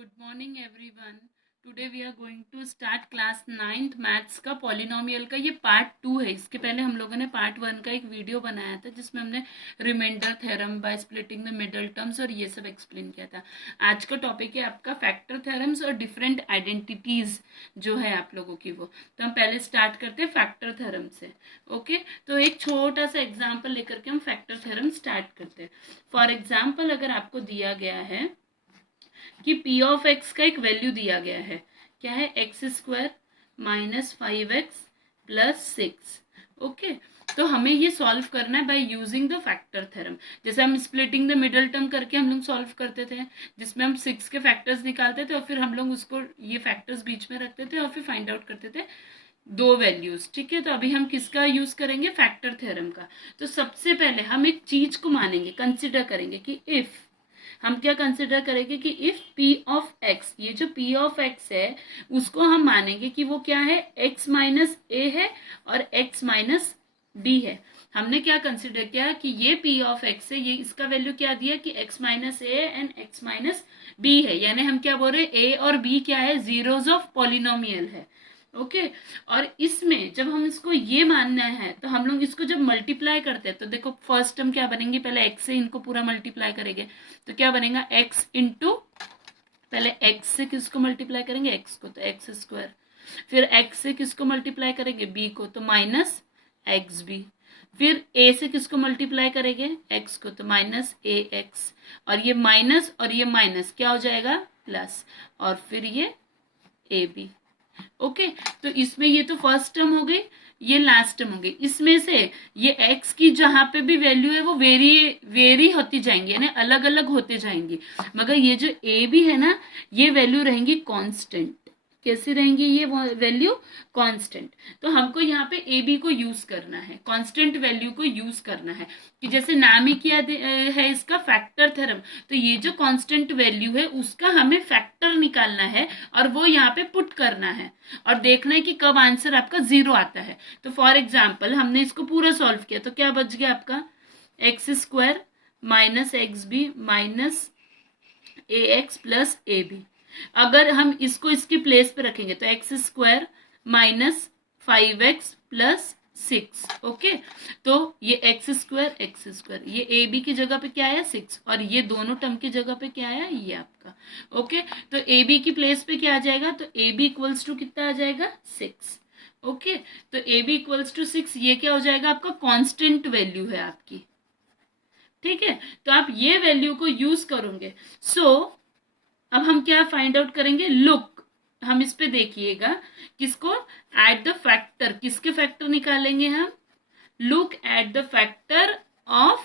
Good morning everyone. Today we are going to start class 9th maths का polynomial का ये part 2 है. इसके पहले हम लोगों ने पार्ट 1 का एक वीडियो बनाया था जिसमें हमने remainder theorem by splitting the middle terms और ये सब एक्सप्लेन किया था. आज का टॉपिक है आपका फैक्टर थ्योरम्स और डिफरेंट आइडेंटिटीज जो है आप लोगों की वो. तो हम पहले स्टार्ट करते हैं फैक्टर थ्योरम से. ओके, तो एक छोटा सा एग्जाम्पल लेकर के हम फैक्टर थ्योरम स्टार्ट करते हैं. फॉर एग्जाम्पल अगर आपको दिया गया है कि p ऑफ x का एक वैल्यू दिया गया है, क्या है, x square minus 5x plus 6. Okay, तो हमें ये सॉल्व करना है by using the factor theorem. जैसे हम स्प्लिटिंग द मिडल टर्म करके हम लोग सॉल्व करते थे, जिसमें हम 6 के फैक्टर्स निकालते थे और फिर हम लोग उसको ये फैक्टर्स बीच में रखते थे और फिर फाइंड आउट करते थे दो वैल्यूज. ठीक है, तो अभी हम किसका यूज करेंगे, फैक्टर थ्योरम का. तो सबसे पहले हम एक चीज को मानेंगे, कंसिडर करेंगे कि इफ, हम क्या कंसिडर करेंगे कि इफ p ऑफ x, ये जो p ऑफ x है उसको हम मानेंगे कि वो क्या है, x माइनस a है और x माइनस b है. हमने क्या कंसिडर किया कि ये p ऑफ x है, ये इसका वैल्यू क्या दिया कि x minus a and x minus b है. यानी हम क्या बोल रहे हैं, a और b क्या है, जीरोज ऑफ पॉलिनोमियल है. ओके और इसमें जब हम इसको ये मानना है तो हम लोग इसको जब मल्टीप्लाई करते हैं तो देखो फर्स्ट टर्म क्या बनेंगे, पहले x से इनको पूरा मल्टीप्लाई करेंगे तो क्या बनेगा, x इंटू, पहले x से किसको मल्टीप्लाई करेंगे, x को, तो एक्स स्क्वायर. फिर x से किसको मल्टीप्लाई करेंगे, b को, तो माइनस एक्स बी. फिर a से किसको मल्टीप्लाई करेंगे, x को, तो माइनस ए एक्स. और ये माइनस क्या हो जाएगा, प्लस. और फिर ये ए बी. ओके तो इसमें ये तो फर्स्ट टर्म हो गई, ये लास्ट टर्म हो गई. इसमें से ये x की जहां पे भी वैल्यू है वो वेरी होती जाएंगी, यानी अलग अलग होते जाएंगी. मगर ये जो a भी है ना, ये वैल्यू रहेंगी कांस्टेंट. कैसी रहेंगी ये वैल्यू, कांस्टेंट. तो हमको यहाँ पे ए बी को यूज करना है, कांस्टेंट वैल्यू को यूज करना है. कि जैसे नाम ही किया है इसका फैक्टर थ्योरम, तो ये जो कांस्टेंट वैल्यू है उसका हमें फैक्टर निकालना है और वो यहाँ पे पुट करना है और देखना है कि कब आंसर आपका 0 आता है. तो फॉर एग्जाम्पल हमने इसको पूरा सॉल्व किया तो क्या बच गया आपका, x square minus x b minus a x plus a b. अगर हम इसको इसकी प्लेस पे रखेंगे तो x square minus 5x plus 6. Okay, तो ये एक्स स्क्वायर ये ए बी की जगह पे क्या आया, 6, और ये दोनों टर्म की जगह पे क्या आया, ये आपका. ओके, तो ए बी की प्लेस पे क्या आ जाएगा, तो ए बी इक्वल्स टू कितना आ जाएगा, 6. ओके, तो ए बी इक्वल्स टू 6, ये क्या हो जाएगा आपका, कांस्टेंट वैल्यू है आपकी. ठीक है, तो आप ये वैल्यू को यूज करोगे. सो अब हम क्या फाइंड आउट करेंगे, लुक, हम इस पे देखिएगा किसको, एट द फैक्टर, किसके फैक्टर निकालेंगे हम, look at the factor of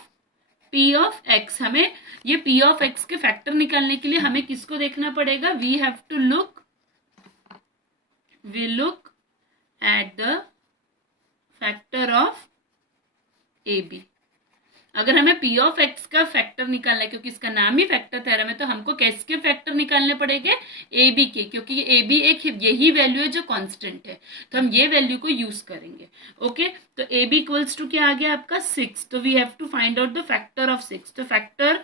p of x. हमें ये p ऑफ x के फैक्टर निकालने के लिए हमें किसको देखना पड़ेगा, we have to look at the factor of a b. अगर हमें p ऑफ x का फैक्टर निकालना है, क्योंकि इसका नाम ही फैक्टर थ्योरम है, तो हमको किसके फैक्टर निकालने पड़ेंगे, ए बी के, क्योंकि ए बी एक यही वैल्यू है जो कांस्टेंट है, तो हम ये वैल्यू को यूज करेंगे. ओके, तो ए बी इक्वल्स टू क्या आ गया आपका, 6. तो we have to find out the factor of 6. तो फैक्टर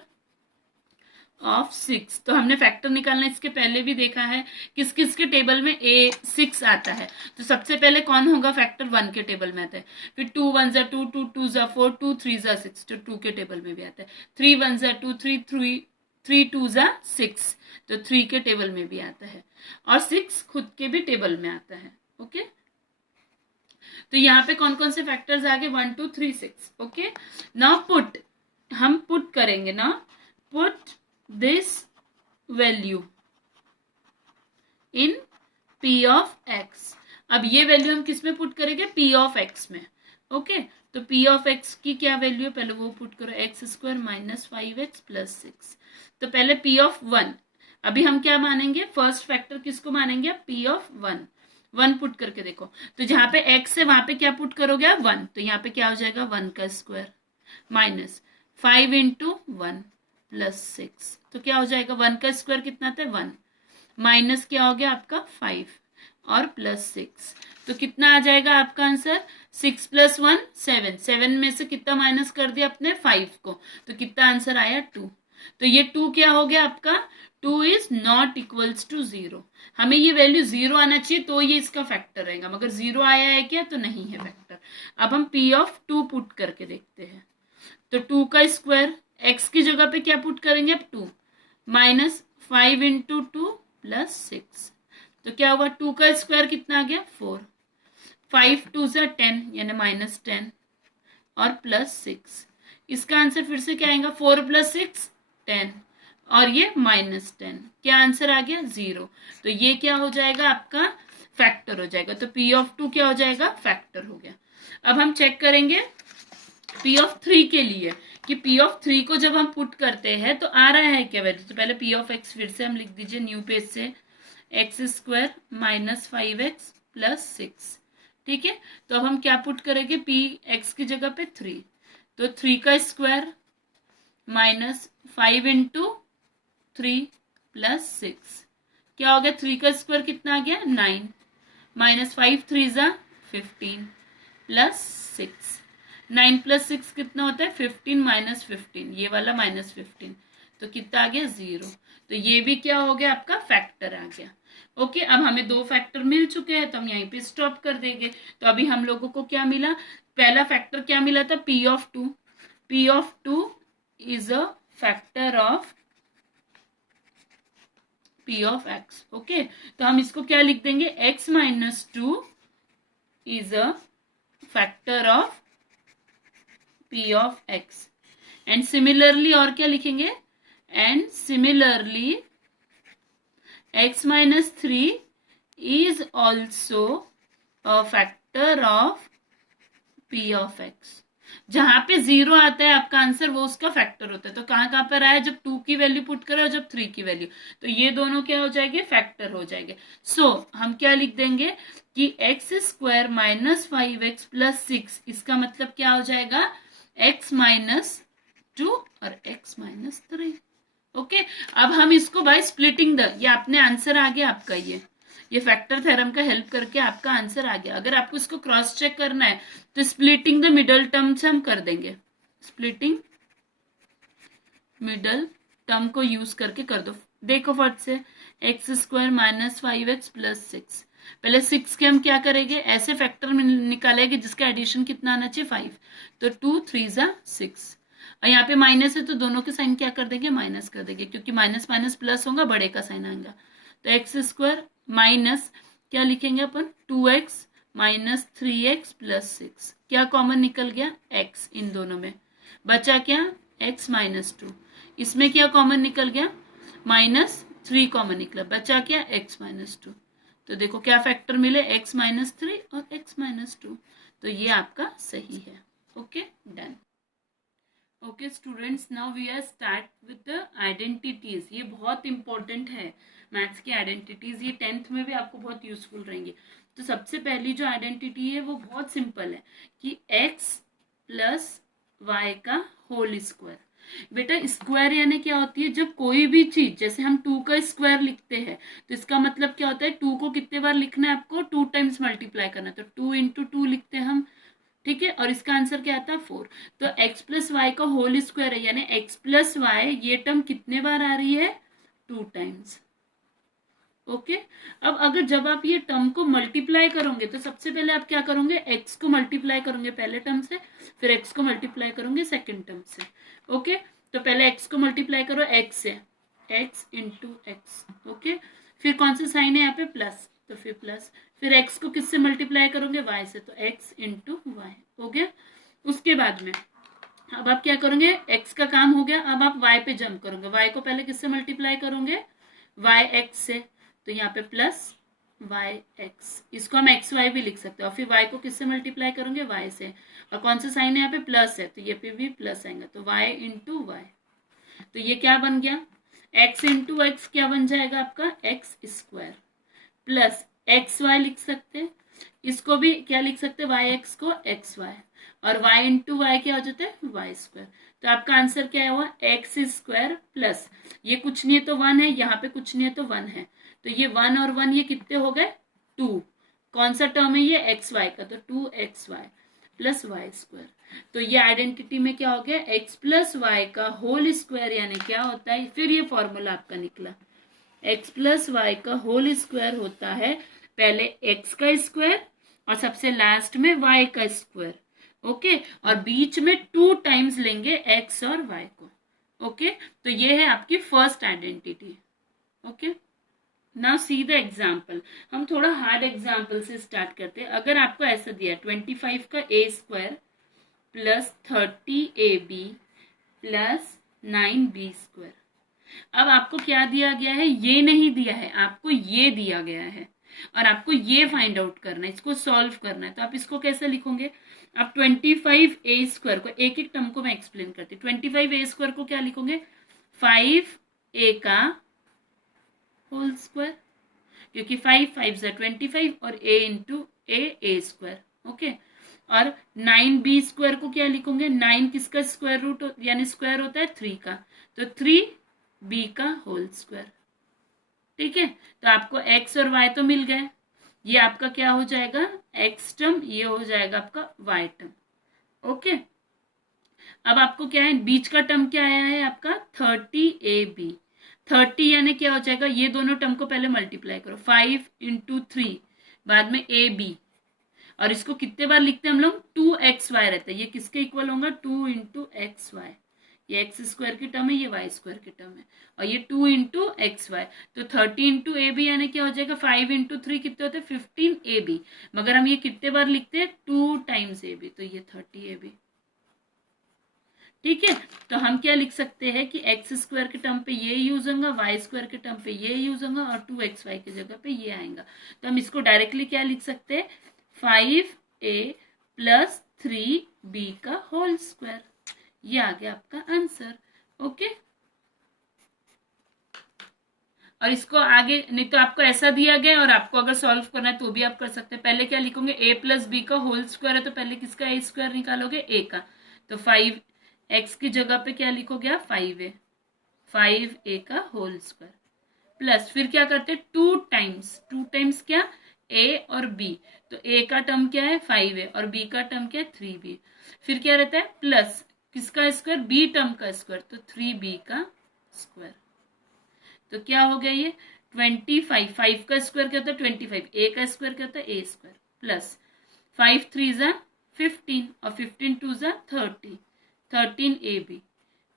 ऑफ 6, तो हमने फैक्टर निकालना इसके पहले भी देखा है किस किस के टेबल में A6 आता है. तो सबसे पहले कौन होगा, फैक्टर 1 के टेबल में आता है. फिर 2 1 जा 2, 2 2 जा 4, 2 3 जा 6, तो 2 के टेबल में भी आता है. 3 1 जा 2, 3 2 जा 6, तो 3 के टेबल में भी आता है. और 6 खुद के भी टेबल में आता है. ओके, तो यहाँ पे कौन कौन से फैक्टर्स आ गए, 1 2 3 6. ओके, नाउ पुट, हम पुट करेंगे ना, put this value in p of x. अब ये वैल्यू हम किस में पुट करेंगे, p of x में. ओके, तो p of x की क्या वैल्यू है, पहले वो पुट करो, x square minus 5x plus 6. तो पहले p of 1, अभी हम क्या मानेंगे, फर्स्ट फैक्टर किसको मानेंगे, p of 1 पुट करके देखो. तो जहां पे x है वहां पे क्या पुट करोगे, 1, तो यहाँ पे क्या हो जाएगा, 1 का स्क्वायर माइनस 5 इंटू 1 प्लस 6. तो क्या हो जाएगा, 1 का स्क्वायर कितना था, 1, माइनस क्या हो गया आपका 5 और प्लस 6. तो कितना आ जाएगा आपका आंसर, 6 प्लस 1 7. 7 में से कितना माइनस कर दिया अपने 5 को, तो कितना आंसर आया 2. तो ये 2 क्या हो गया आपका, 2 इज नॉट इक्वल्स टू 0। हमें ये वैल्यू 0 आना चाहिए तो ये इसका फैक्टर रहेगा, मगर 0 आया है क्या, तो नहीं है फैक्टर। अब हम p ऑफ 2 पुट करके देखते हैं। तो 2 का स्क्वायर, x की जगह पे क्या पुट करेंगे अब 2, माइनस 5 इंटू 2 प्लस 6। तो क्या हुआ, 2 का स्क्वायर कितना आ गया 4, 5 2 सा 10 यानी माइनस 10 और प्लस 6। इसका आंसर फिर से क्या आएगा, 4 प्लस 6 10 और ये माइनस 10। क्या आंसर आ गया 0। तो ये क्या हो जाएगा आपका फैक्टर हो जाएगा। तो p ऑफ 2 क्या हो जाएगा, फैक्टर हो गया। अब हम चेक करेंगे p ऑफ 3 के लिए कि p ऑफ 3 को जब हम पुट करते हैं तो आ रहा है क्या वैल्यू। तो पहले p ऑफ x फिर से हम लिख दीजिए न्यू पेज से, x square minus 5x plus 6। ठीक है, तो अब हम क्या पुट करेंगे, p x की जगह पे 3, तो 3 का स्क्वायर माइनस 5 इंटू 3 प्लस 6। क्या हो गया, 3 का स्क्वायर कितना आ गया 9, माइनस 5 3 ज़ा 15 प्लस 6। 9 प्लस 6 कितना होता है 15 माइनस 15, ये वाला माइनस 15, तो कितना आ गया 0। तो ये भी क्या हो गया आपका फैक्टर आ गया। ओके, अब हमें 2 फैक्टर मिल चुके हैं तो हम यहीं पे स्टॉप कर देंगे। तो अभी हम लोगों को क्या मिला, पहला फैक्टर क्या मिला था p of 2। p of 2 is a factor of p of x। Okay, तो हम इसको क्या लिख देंगे, x minus 2 is a factor of p of x। And similarly और क्या लिखेंगे, and similarly x minus 3 is also a factor of p of x। जहां पे 0 आता है आपका आंसर वो उसका फैक्टर होता है। तो कहां पर आया, जब 2 की वैल्यू पुट करो और जब 3 की वैल्यू, तो ये दोनों क्या हो जाएंगे, फैक्टर हो जाएंगे। सो हम क्या लिख देंगे कि x square minus 5x plus 6, इसका मतलब क्या हो जाएगा x माइनस 2 और x माइनस 3। ओके, अब हम इसको बाय स्प्लिटिंग द, ये आपने आंसर आ गया आपका, ये फैक्टर थ्योरम का हेल्प करके आपका आंसर आ गया। अगर आपको इसको क्रॉस चेक करना है तो स्प्लिटिंग द मिडल टर्म से हम कर देंगे, स्प्लिटिंग मिडल टर्म को यूज करके कर दो। देखो फट से, x square minus 5x plus 6, पहले 6 के हम क्या करेंगे, ऐसे फैक्टर निकालेंगे जिसका एडिशन कितना आना चाहिए 5, तो 2 3 ज़ा 6, और यहाँ पे माइनस है तो दोनों के साइन क्या कर देंगे, माइनस कर देंगे, क्योंकि माइनस माइनस प्लस होगा, बड़े का साइन आएगा। तो एक्स स्क्वायर माइनस क्या लिखेंगे अपन 2x माइनस 3x प्लस 6, क्या कॉमन निकल गया x, इन दोनों में बचा क्या x माइनस 2, इसमें क्या कॉमन निकल गया माइनस 3 कॉमन निकला, बचा क्या x माइनस 2। तो देखो क्या फैक्टर मिले, x माइनस 3 और x माइनस 2, तो ये आपका सही है। Okay, done. Okay students, now we are start with the identities. ये बहुत इंपॉर्टेंट है मैथ्स की आइडेंटिटीज, ये 10th में भी आपको बहुत यूजफुल रहेंगी। तो सबसे पहली जो आइडेंटिटी है वो बहुत सिंपल है कि x प्लस वाई का होल स्क्वायर। बेटा स्क्वायर यानी क्या होती है, जब कोई भी चीज, जैसे हम 2 का स्क्वायर लिखते हैं तो इसका मतलब क्या होता है, 2 को कितने बार लिखना है आपको, 2 टाइम्स मल्टीप्लाई करना है, तो 2 इंटू 2 लिखते हैं हम। ठीक है, और इसका आंसर क्या आता है 4। तो x प्लस वाई का होल स्क्वायर है, यानी x प्लस वाई, ये टर्म कितने बार आ रही है 2 टाइम्स। ओके, अब अगर जब आप ये टर्म को मल्टीप्लाई करोगे तो सबसे पहले आप क्या करोगे, x को मल्टीप्लाई करोगे पहले टर्म से, फिर x को मल्टीप्लाई करोगे सेकेंड टर्म से। ओके, तो पहले x को मल्टीप्लाई करो x से, x इंटू एक्स। ओके, फिर कौन सा साइन है यहाँ पे प्लस, तो फिर प्लस, फिर x को किससे मल्टीप्लाई करोगे y से, तो x इंटू वाई हो गया। उसके बाद में अब आप क्या करोगे, x का काम हो गया, अब आप y पे जंप करोगे, y को पहले किससे मल्टीप्लाई करोगे y x से, तो यहाँ पे प्लस वाई एक्स, इसको हम एक्स वाई भी लिख सकते हैं, और फिर y को किससे मल्टीप्लाई करोगे y से, और कौन सा साइन है यहाँ पे प्लस है, तो ये पे भी प्लस आएगा, तो y इंटू वाई। तो ये क्या बन गया, x इंटू एक्स क्या बन जाएगा आपका x square, plus x y लिख सकते हैं, इसको भी क्या लिख सकते हैं वाई एक्स को एक्स वाई, और y इंटू वाई क्या हो जाता है वाई स्क्वायर। तो आपका आंसर क्या हुआ एक्स स्क्वायर प्लस, ये कुछ नहीं है तो 1 है, यहाँ पे कुछ नहीं है तो 1 है, तो ये 1 और 1 ये कितने हो गए 2। कौन सा टर्म है ये एक्स वाई का, तो 2xy प्लस वाई स्क्वायर। तो ये आइडेंटिटी में क्या हो गया x प्लस वाई का होल स्क्वायर, यानी क्या होता है, फिर ये फॉर्मूला आपका निकला एक्स प्लस वाई का होल स्क्वायर होता है पहले एक्स का स्क्वायर और सबसे लास्ट में वाई का स्क्वायर। ओके, और बीच में 2 टाइम्स लेंगे एक्स और वाई को। ओके, तो ये है आपकी first identity. Okay, now see the example. हम थोड़ा हार्ड एग्जाम्पल से स्टार्ट करते हैं। अगर आपको ऐसा दिया 25 का a square plus 30 a b plus 9 b square. अब आपको क्या दिया गया है, ये नहीं दिया है, आपको ये दिया गया है और आपको ये फाइंड आउट करना है, इसको सॉल्व करना है। तो आप इसको कैसे लिखोगे, आप 25 ए स्क्वायर को, एक एक टर्म को मैं एक्सप्लेन करती हूँ। 25 ए स्क्वायर को क्या लिखोगे, 5 ए का होल स्क्वायर, क्योंकि 5 5 ज़ा 25 और a into A square. Okay, और 9 बी स्क्वायर को क्या लिखोगे, 9 किसका स्क्वायर रूट यानी स्क्वायर होता है 3 का, तो 3 बी का होल स्क्वायर। ठीक है, तो आपको x और y तो मिल गए, ये आपका क्या हो जाएगा x टर्म, ये हो जाएगा आपका y टर्म। ओके, अब आपको क्या है, बीच का टर्म क्या आया है आपका 30ab। 30 यानी क्या हो जाएगा, ये दोनों टर्म को पहले मल्टीप्लाई करो, 5 इंटू 3 बाद में ab, और इसको कितने बार लिखते हैं हम लोग, 2xy रहता है, ये किसके इक्वल होगा 2 इंटू एक्स वाई, ये एक्स स्क्वायर की टर्म है, ये वाई स्क्वायर की टर्म है, और ये 2 इंटू एक्स वाई, तो 30 इंटू ए बी यानी क्या हो जाएगा 5 इंटू 3 कितने होते हैं 15 ए बी, मगर हम ये कितने बार लिखते हैं 2 टाइम्स ए बी, तो ये 30 ए बी। ठीक है, तो हम क्या लिख सकते हैं कि एक्स स्क्वायर के टर्म पे ये यूज होगा, वाई स्क्वायर के टर्म पे ये यूज होगा, और 2xy की जगह पे ये आएगा। तो हम इसको डायरेक्टली क्या लिख सकते हैं, 5a प्लस 3b का होल स्क्वायर, ये आ गया आपका आंसर। ओके, और इसको आगे नहीं तो आपको ऐसा दिया गया और आपको अगर सॉल्व करना है तो भी आप कर सकते हैं। पहले क्या लिखोगे, a प्लस बी का होल स्क्वायर है, तो पहले किसका a स्क्वायर निकालोगे, a का, तो 5x की जगह पे क्या लिखोगे आप 5a, 5a का होल स्क्वायर प्लस, फिर क्या करते हैं 2 टाइम्स क्या a और b, तो a का टर्म क्या है 5a और b का टर्म क्या है 3b, फिर क्या रहता है प्लस किसका स्क्वायर, b टर्म का स्क्वायर, तो 3b का स्क्वायर। तो क्या हो गया ये 25, 5 का स्क्वायर क्या होता है 25, a का स्क्वायर क्या होता है a स्क्वायर, प्लस 5 3 ज़ा 15 और 15 2 ज़ा 30, 13ab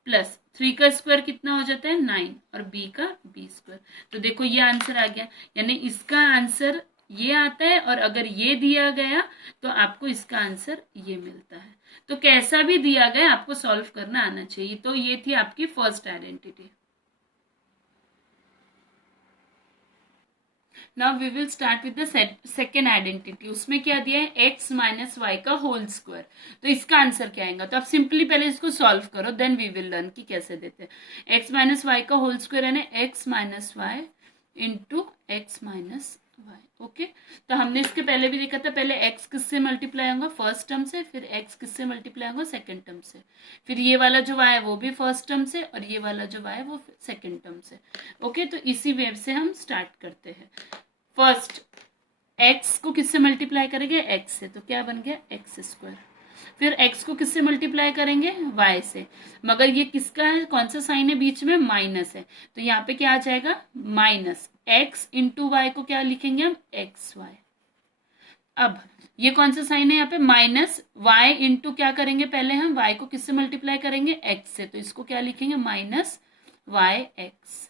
प्लस 3 का स्क्वायर कितना हो जाता है 9 और b का b स्क्वायर। तो देखो ये आंसर आ गया, यानी इसका आंसर ये आता है, और अगर ये दिया गया तो आपको इसका आंसर ये मिलता है। तो कैसा भी दिया गया आपको सॉल्व करना आना चाहिए। तो ये थी आपकी first identity. Now we will start with the second identity. उसमें क्या दिया है, x माइनस वाई का होल स्क्वायर। तो इसका आंसर क्या आएगा, तो आप सिंपली पहले इसको सॉल्व करो, देन वी विल लर्न कि कैसे देते हैं। x माइनस वाई का होल स्क्वायर है ना, x minus y into x minus y. Okay, तो हमने इसके पहले भी देखा था, पहले x किससे मल्टीप्लाई होगा फर्स्ट टर्म से, फिर x किससे मल्टीप्लाई होगा सेकेंड टर्म से, फिर ये वाला जो y है वो भी फर्स्ट टर्म से, और ये वाला जो y है वो सेकेंड टर्म से। ओके, तो इसी वेव से हम स्टार्ट करते हैं। फर्स्ट x को किससे मल्टीप्लाई करेंगे, x से, तो क्या बन गया एक्स स्क्वायर। फिर x को किससे मल्टीप्लाई करेंगे, y से, मगर ये किसका है, कौन सा साइन है बीच में, माइनस है, तो यहाँ पे क्या आ जाएगा माइनस x इंटू वाई को क्या लिखेंगे हम एक्स वाई। अब ये कौन सा साइन है यहाँ पे, माइनस y इंटू क्या करेंगे, पहले हम y को किससे मल्टीप्लाई करेंगे x से, तो इसको क्या लिखेंगे माइनस वाई एक्स,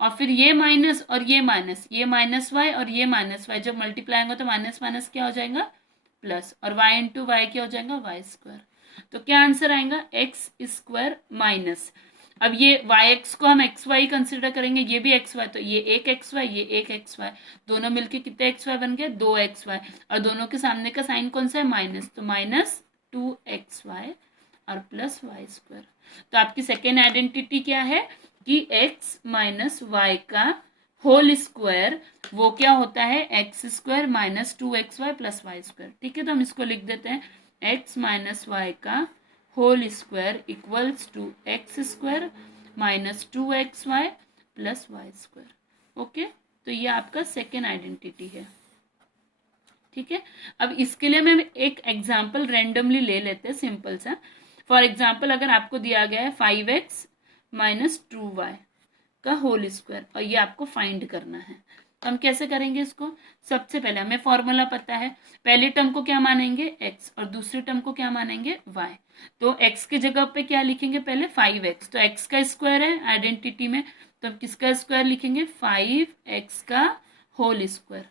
और फिर ये माइनस और ये माइनस, ये माइनस वाई और ये माइनस वाई जब मल्टीप्लाई होगा तो माइनस माइनस क्या हो जाएगा प्लस, और y इंटू वाई क्या हो जाएगा वाई स्क्वायर। तो क्या आंसर आएगा एक्स स्क्वायर माइनस, अब ये वाई एक्स को हम एक्स वाई कंसिडर करेंगे, ये भी एक्स वाई, तो ये एक एक्स वाई, ये एक एक्स वाई, दोनों मिलके कितने एक्स वाई बन गए 2 एक्स वाई, और दोनों के सामने का साइन कौन सा है माइनस, तो माइनस 2 एक्स वाई और प्लस वाई स्क्वायर। तो आपकी सेकेंड आइडेंटिटी क्या है कि x माइनस वाई का होल स्क्वायर वो क्या होता है x square minus 2xy plus y square. ठीक है, तो हम इसको लिख देते हैं x माइनस वाई का whole square equals to x square minus 2xy plus y square. Okay, तो ये आपका सेकेंड आइडेंटिटी है। ठीक है, अब इसके लिए मैं एक एग्जाम्पल रेंडमली ले लेते हैं सिंपल सा। फॉर एग्जाम्पल अगर आपको दिया गया है 5x माइनस 2y, का होल स्क्वायर, और ये आपको फाइंड करना है। तो हम कैसे करेंगे इसको? सबसे पहले हमें फॉर्मूला पता है, पहले टर्म को क्या मानेंगे x और दूसरे टर्म को क्या मानेंगे y। तो x की जगह पे क्या लिखेंगे? पहले 5x, तो x का स्क्वायर है आइडेंटिटी में, तो हम किसका स्क्वायर लिखेंगे? 5x का होल स्क्वायर।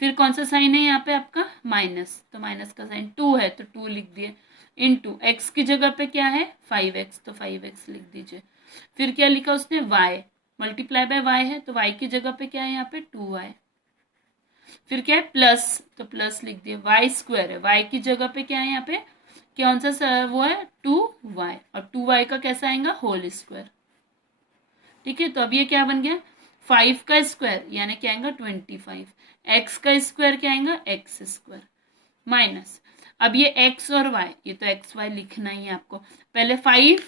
फिर कौन सा साइन है यहाँ पे आपका? माइनस, तो माइनस का साइन, 2 है तो 2 लिख दिए, इनटू x की जगह पे क्या है? 5x, तो 5x लिख दीजिए। फिर क्या लिखा उसने? y, मल्टीप्लाई बाय y है, तो y की जगह पे क्या है यहाँ पे? 2y। फिर क्या है? प्लस, तो प्लस लिख दिए। y स्क्वायर है, y की जगह पे क्या है यहाँ पे? कौन सा वो है? 2y, और 2y का कैसा आएगा? Whole square. ठीक है, तो अब ये क्या बन गया? 5 का स्क्वायर यानी क्या आएगा? 25। x का स्क्वायर क्या आएगा? x स्क्वायर, माइनस, अब ये x और y, ये तो x y लिखना ही है आपको। पहले 5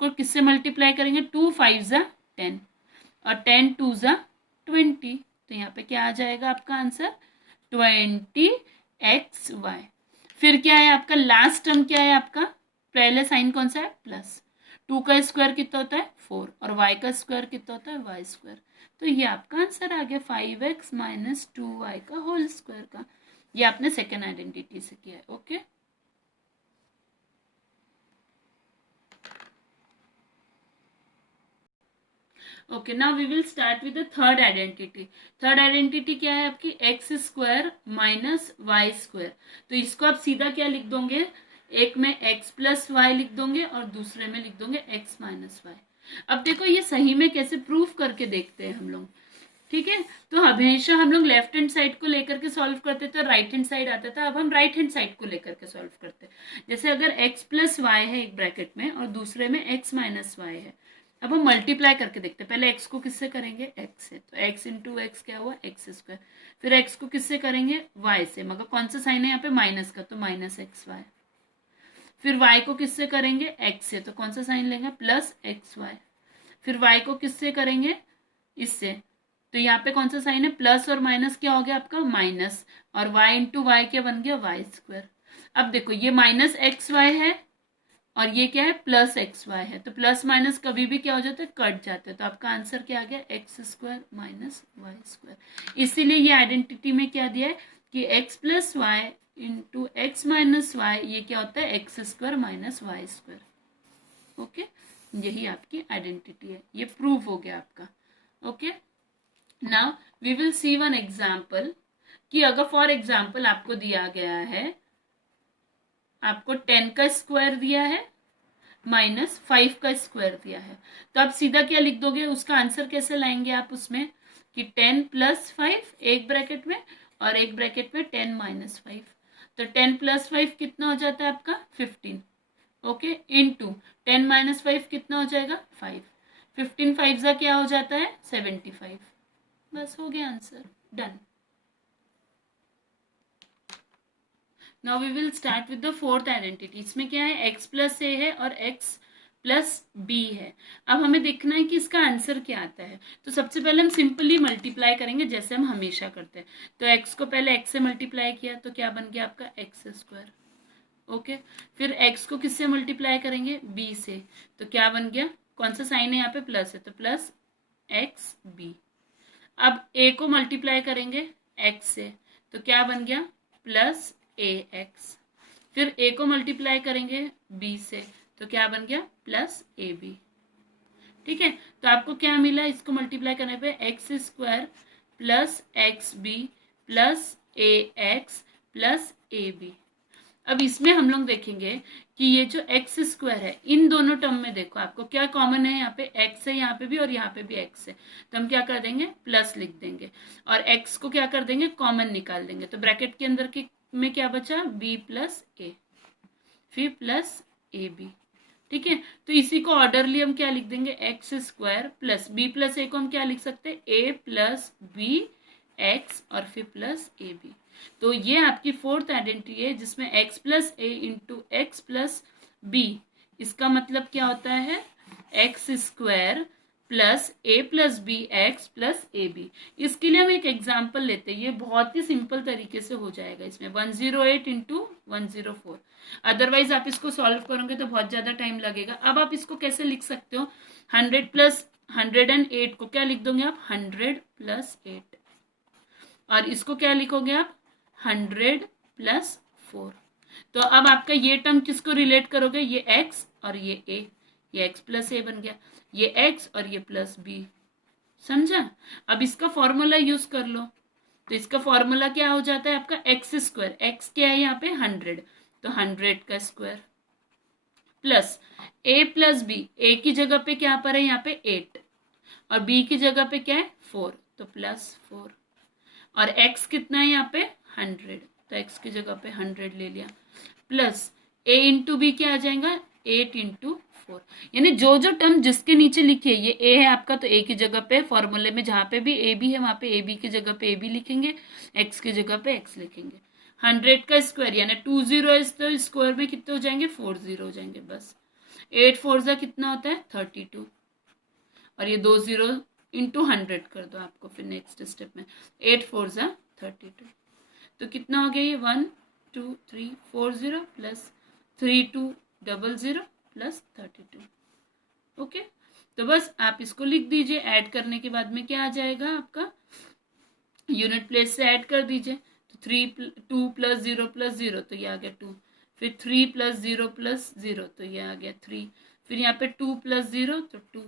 को किससे मल्टीप्लाई करेंगे? 2 5 जा 10 और 10 2 जा 20, तो यहाँ पे क्या आ जाएगा आपका आंसर? 20xy। फिर क्या है आपका लास्ट टर्म? क्या है आपका? पहले साइन कौन सा है? प्लस, 2 का स्क्वायर कितना होता है? 4, और y का स्क्वायर कितना होता है? y square. तो ये आपका आंसर आ गया 5x माइनस 2y का होल स्क्वायर का। ये आपने सेकेंड आइडेंटिटी से किया है। Okay, okay, now we will start with the third identity. Third identity क्या है आपकी? X square minus y square. तो इसको आप सीधा क्या लिख दोगे? एक में x प्लस वाई लिख दोगे और दूसरे में लिख दोगे x माइनस वाई। अब देखो ये सही में कैसे प्रूफ करके देखते हैं हम लोग। ठीक है, तो हमेशा हम लोग लेफ्ट हैंड साइड को लेकर के सॉल्व करते थे, राइट हैंड साइड आता था, अब हम राइट हैंड साइड को लेकर के सॉल्व करते हैं। जैसे अगर x प्लस वाई है एक ब्रैकेट में और दूसरे में x माइनस वाई है, अब हम मल्टीप्लाई करके देखते हैं। पहले x को किससे करेंगे? x से, तो x इंटू एक्स क्या हुआ? x square. फिर x को किससे करेंगे? y से, मगर कौन सा साइन है यहाँ पे? माइनस का, तो माइनस एक्स वाई। फिर y को किससे करेंगे? x से, तो कौन सा साइन लेंगे? Plus x y. फिर y को किससे करेंगे? इससे, तो यहाँ पे कौन सा साइन है? प्लस और माइनस क्या हो गया आपका? माइनस, और y इंटू वाई क्या बन गया? Y square. अब देखो ये माइनस एक्स वाई है और ये क्या है? प्लस एक्स वाई है, तो प्लस माइनस कभी भी क्या हो जाता है? कट जाते हैं। तो आपका आंसर क्या आ गया? X square minus y square. इसीलिए ये आइडेंटिटी में क्या दिया है कि x plus y into x minus y, ये क्या होता है? X square minus y square. Okay, यही आपकी आइडेंटिटी है, ये प्रूव हो गया आपका। Okay, now we will see one example कि अगर फॉर एग्जाम्पल आपको दिया गया है, आपको 10 का स्क्वायर दिया है माइनस 5 का स्क्वायर दिया है, तो आप सीधा क्या लिख दोगे? उसका आंसर कैसे लाएंगे आप उसमें कि 10 प्लस 5 एक ब्रैकेट में और एक ब्रैकेट में 10 माइनस 5, तो 10 प्लस 5 कितना हो जाता है आपका? 15। ओके, इनटू 10 माइनस 5 कितना हो जाएगा? 5। 15 5 का क्या हो जाता है? 75। बस हो गया answer, done. Now we will start with the fourth identity. इसमें क्या है? x प्लस ए है और x प्लस बी है। अब हमें देखना है कि इसका आंसर क्या आता है। तो सबसे पहले हम सिंपली मल्टीप्लाई करेंगे जैसे हम हमेशा करते हैं। तो x को पहले x से मल्टीप्लाई किया तो क्या बन गया आपका? X square. ओके, फिर x को किससे मल्टीप्लाई करेंगे? b से, तो क्या बन गया? कौन सा साइन है यहाँ पे? प्लस है, तो प्लस एक्स बी। अब a को मल्टीप्लाई करेंगे x से, तो क्या बन गया? Plus a x. फिर a को मल्टीप्लाई करेंगे b से, तो क्या बन गया? Plus a b. ठीक है, तो आपको क्या मिला? इसको मल्टीप्लाई करने पे x square plus x b plus a x plus a b. अब इसमें हम लोग देखेंगे कि ये जो एक्स स्क्वायर है, इन दोनों टर्म में देखो आपको क्या कॉमन है? यहाँ पे एक्स है, यहाँ पे भी, और यहाँ पे भी एक्स है, तो हम क्या कर देंगे? प्लस लिख देंगे और एक्स को क्या कर देंगे? कॉमन निकाल देंगे। तो ब्रैकेट के अंदर की में क्या बचा? बी प्लस ए, फिर प्लस ए बी। ठीक है, तो इसी को ऑर्डरली हम क्या लिख देंगे? X square plus b plus a को हम क्या लिख सकते हैं? ए प्लस बी एक्स और फिर प्लस ए बी। तो ये आपकी फोर्थ आइडेंटिटी है जिसमें x plus a into x plus b, इसका मतलब क्या होता है? X square plus a plus b x plus a b. इसके लिए हम एक एग्जाम्पल लेते हैं, ये बहुत ही सिंपल तरीके से हो जाएगा। इसमें 108 इंटू 104, अदरवाइज आप इसको सॉल्व करोगे तो बहुत ज्यादा टाइम लगेगा। अब आप इसको कैसे लिख सकते हो? 100 प्लस 108 को क्या लिख दोगे आप 100+8, और इसको क्या लिखोगे आप 100+4। तो अब आपका ये टर्म किसको रिलेट करोगे, ये x और ये a, ये x+a बन गया, ये x और ये +b, समझा। अब इसका फॉर्मूला यूज कर लो, तो इसका फॉर्मूला क्या हो जाता है आपका x², x क्या है यहाँ पे 100, तो 100 का स्क्वायर प्लस a+b, a की जगह पे क्या पर है यहाँ पे 8 और b की जगह पे क्या है 4, तो +4, और x कितना है यहाँ पे 100, तो x की जगह पे 100 ले लिया, प्लस a इंटू बी क्या आ जाएगा 8×4, यानी जो जो टर्म जिसके नीचे लिखिए, ये a है आपका तो a की जगह पे फॉर्मूले में जहाँ पे भी a b है वहाँ पे a b की जगह पे a b लिखेंगे, x की जगह पे x लिखेंगे। 100 का स्क्वायर यानी 2 0 है, तो स्क्वायर में कितने हो जाएंगे 4 0 हो जाएंगे बस। 8 4 कितना होता है 32, और ये 2 0 इंटू 100 कर दो आपको फिर नेक्स्ट स्टेप में, 8 4 32, तो कितना हो गया ये 1 2 3 4 0 प्लस 3 2 0 0 प्लस 32। ओके, तो बस आप इसको लिख दीजिए, ऐड करने के बाद में क्या आ जाएगा आपका, यूनिट प्लेस से ऐड कर दीजिए, तो 2 + 0 + 0 तो ये आ गया 2, फिर 3 + 0 + 0 तो ये आ गया 3, फिर यहाँ पे 2 + 0 तो 2,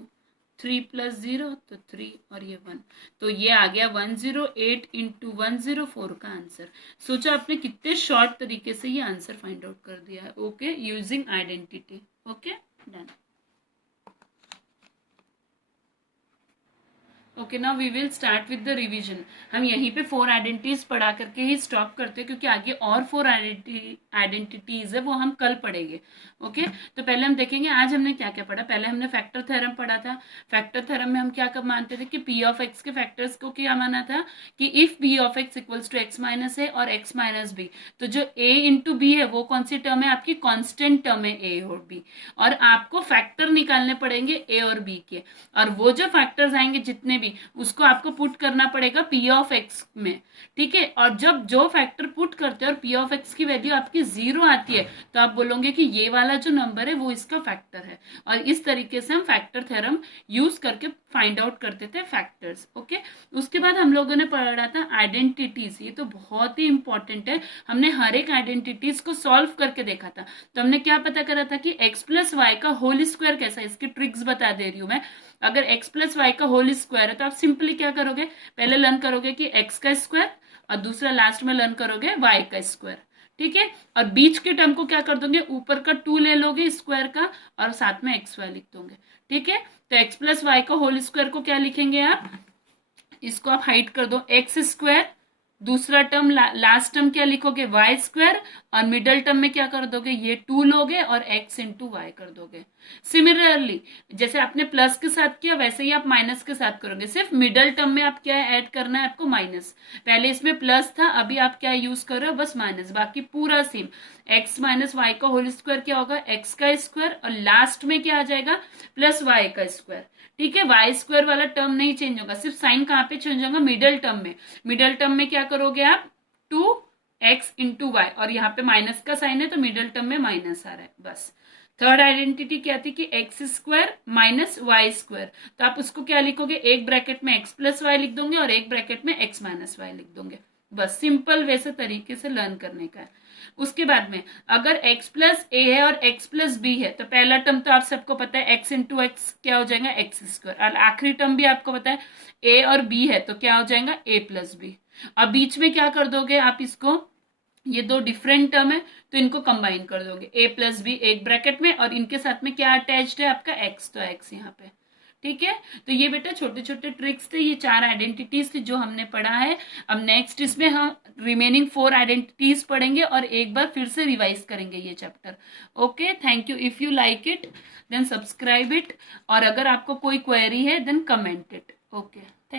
3 + 0 तो 3, और ये 1, तो ये आ गया 108 × 104 का आंसर। सोचा आपने कितने शॉर्ट तरीके से ये आंसर फाइंड आउट कर दिया है। Okay, using identity. Okay, done. Okay, now we will start with the revision. हम यहीं पे 4 आइडेंटिटीज पढ़ा करके ही स्टॉप करते हैं, क्योंकि आगे और 4 आइडेंटिटीज है वो हम कल पढ़ेंगे। ओके, तो पहले हम देखेंगे आज हमने क्या क्या पढ़ा। पहले हमने फैक्टर थ्योरम पढ़ा था। फैक्टर थ्योरम में हम क्या कब मानते थे कि p ऑफ x के फैक्टर्स को क्या माना था कि if b of x equals to x minus a और x माइनस b, तो जो a इंटू बी है वो कौन सी टर्म है आपकी, कॉन्स्टेंट टर्म है a और b, और आपको फैक्टर निकालने पड़ेंगे a और b के, और वो जो फैक्टर्स आएंगे जितने भी उसको आपको पुट करना पड़ेगा p ऑफ x में। ठीक है, और जब जो फैक्टर पुट करते हैं और p ऑफ x की वैल्यू आपकी 0 आती है तो आप बोलोगे कि ये वाला जो नंबर है वो इसका फैक्टर है, और इस तरीके से हम फैक्टर थ्योरम यूज करके फाइंड आउट करते थे फैक्टर्स। ओके, उसके बाद हम लोगों ने पढ़ा था आइडेंटिटीज। ये तो बहुत ही इंपॉर्टेंट है, हमने हर एक आइडेंटिटीज को सॉल्व करके देखा था। तो हमने क्या पता करा था कि x + y का होल स्क्वायर कैसा है, इसकी ट्रिक्स बता दे रही हूं मैं। अगर x + y का होल स्क्वायर है तो आप सिंपली क्या करोगे, पहले लर्न करोगे कि x का स्क्वायर, और दूसरा लास्ट में लर्न करोगे y का स्क्वायर। ठीक है, और बीच के टर्म को क्या कर दोगे, ऊपर का 2 ले लोगे स्क्वायर का, और साथ में xy लिख दोगे। ठीक है, तो x + y का होल स्क्वायर को क्या लिखेंगे आप, इसको आप हाइड कर दो x², दूसरा टर्म लास्ट टर्म क्या लिखोगे y², और मिडल टर्म में क्या कर दोगे, ये 2 लोगे और x × y कर दोगे। सिमिलरली जैसे आपने प्लस के साथ किया वैसे ही आप माइनस के साथ करोगे, सिर्फ मिडल टर्म में आप क्या ऐड करना है आपको माइनस। पहले इसमें प्लस था, अभी आप क्या यूज कर रहे हो, बस माइनस, बाकी पूरा सेम। x - y का होल स्क्वायर क्या होगा, x का स्क्वायर, और लास्ट में क्या आ जाएगा +y का स्क्वायर। ठीक है, y² वाला टर्म नहीं चेंज होगा, सिर्फ साइन कहाँ पे चेंज होगा, मिडल टर्म में। मिडल टर्म में क्या करोगे आप 2x × y, और यहाँ पे माइनस का साइन है तो मिडल टर्म में माइनस आ रहा है बस। थर्ड आइडेंटिटी क्या थी कि x² - y², तो आप उसको क्या लिखोगे, एक ब्रैकेट में x + y लिख दोगे और एक ब्रैकेट में x - y लिख दोगे। बस सिंपल वैसे तरीके से लर्न करने का है। उसके बाद में अगर x + a है और x + b है, तो पहला टर्म तो आप सबको पता है x × x क्या हो जाएगा x², और आखिरी टर्म भी आपको पता है a और b है तो क्या हो जाएगा a + b, और बीच में क्या कर दोगे आप इसको, ये दो डिफरेंट टर्म है तो इनको कंबाइन कर दोगे, a + b एक ब्रैकेट में, और इनके साथ में क्या अटैच्ड है आपका x, तो x यहाँ पे। ठीक है, तो ये बेटा छोटे छोटे ट्रिक्स थे, ये 4 आइडेंटिटीज थी जो हमने पढ़ा है। अब नेक्स्ट इसमें हम रिमेनिंग 4 आइडेंटिटीज पढ़ेंगे और एक बार फिर से रिवाइज करेंगे ये chapter. Okay, thank you. If you like it then subscribe it, और अगर आपको कोई क्वेरी है then comment it. Okay, thank